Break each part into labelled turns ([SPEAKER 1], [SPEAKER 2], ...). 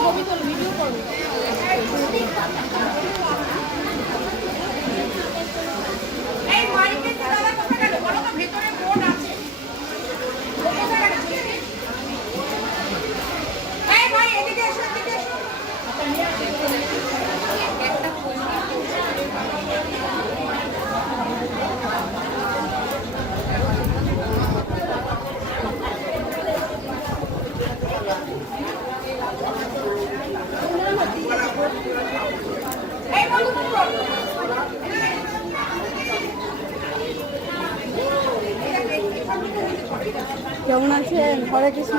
[SPEAKER 1] ছবি তোলো ভিডিও করো কেমন আছেন হরে কৃষ্ণ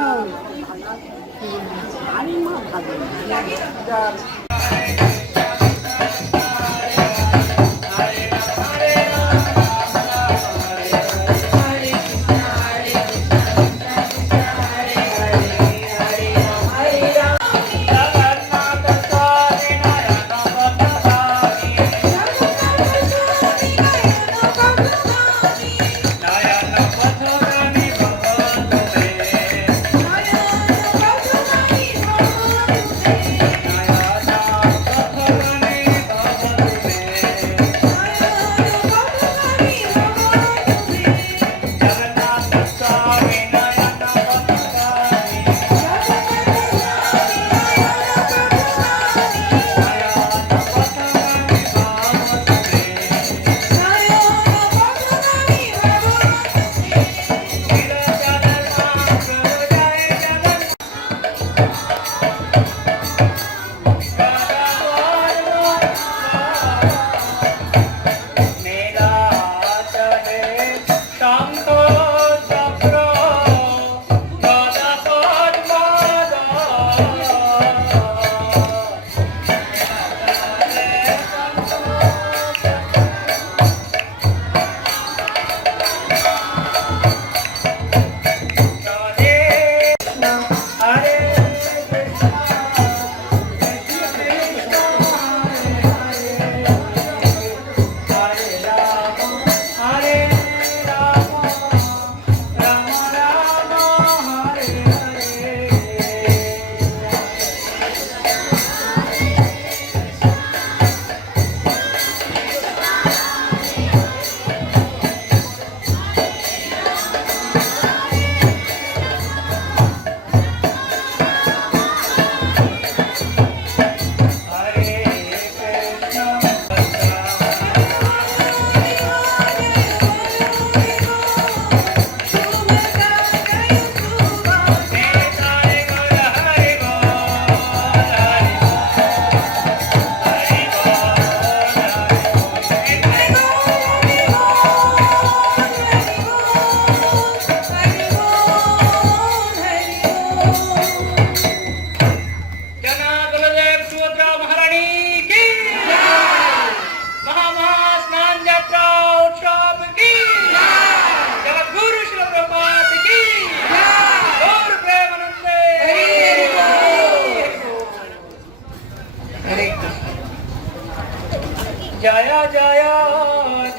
[SPEAKER 2] জয় জয়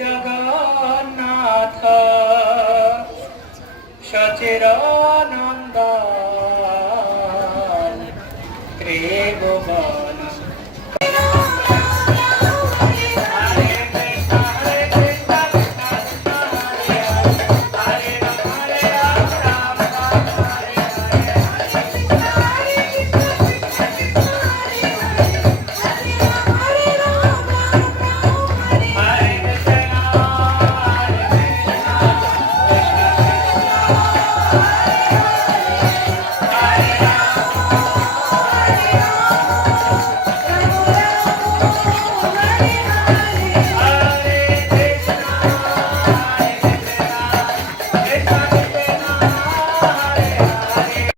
[SPEAKER 2] জগন্নাথ সচিরানন্দ